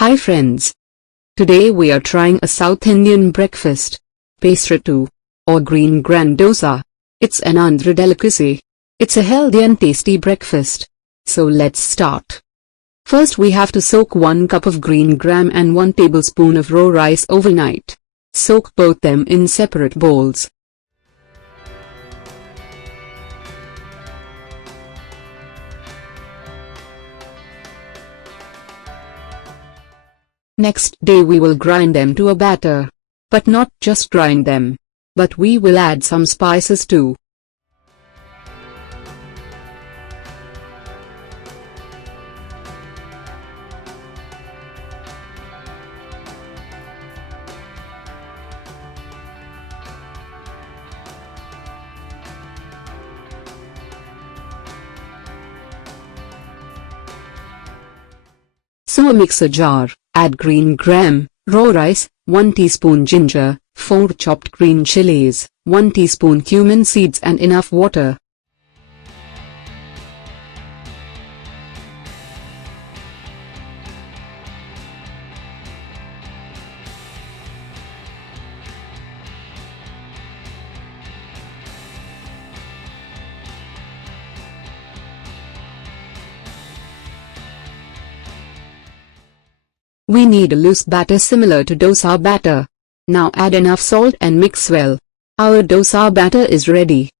Hi friends. Today we are trying a South Indian breakfast, Pesarattu, or green gram dosa. It's an Andhra delicacy. It's a healthy and tasty breakfast. So let's start. First we have to soak 1 cup of green gram and 1 tablespoon of raw rice overnight. Soak both them in separate bowls. Next day we will grind them to a batter. But not just grind them, but we will add some spices too. So a mixer jar, add green gram, raw rice, 1 teaspoon ginger, 4 chopped green chillies, 1 teaspoon cumin seeds and enough water. We need a loose batter similar to dosa batter. Now add enough salt and mix well. Our dosa batter is ready.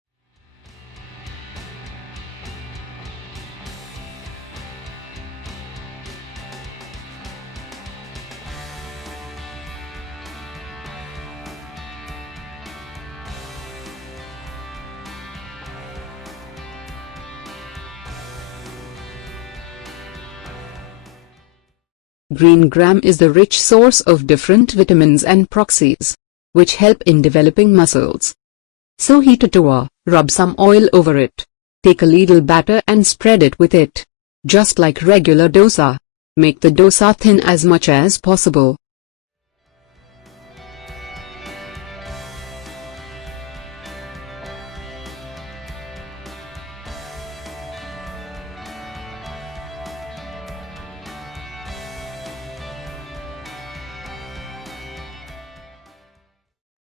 Green gram is the rich source of different vitamins and proxies, which help in developing muscles. So heat a tawa, rub some oil over it. Take a little batter and spread it with it. Just like regular dosa. Make the dosa thin as much as possible.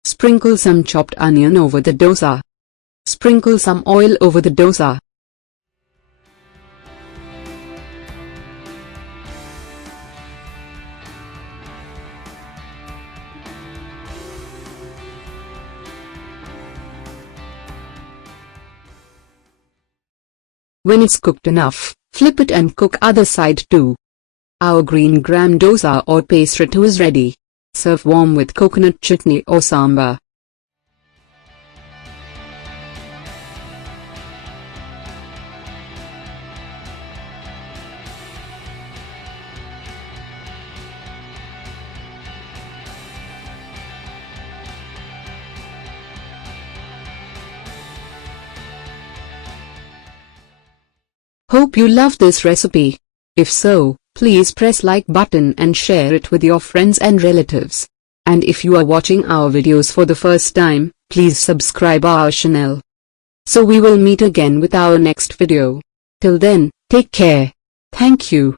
Sprinkle some chopped onion over the dosa. Sprinkle some oil over the dosa. When it's cooked enough, flip it and cook other side too. Our green gram dosa or pesarattu is ready. Serve warm with coconut chutney or sambar. Hope you love this recipe. If so, please press like button and share it with your friends and relatives. And if you are watching our videos for the first time, please subscribe our channel. So we will meet again with our next video. Till then, take care. Thank you.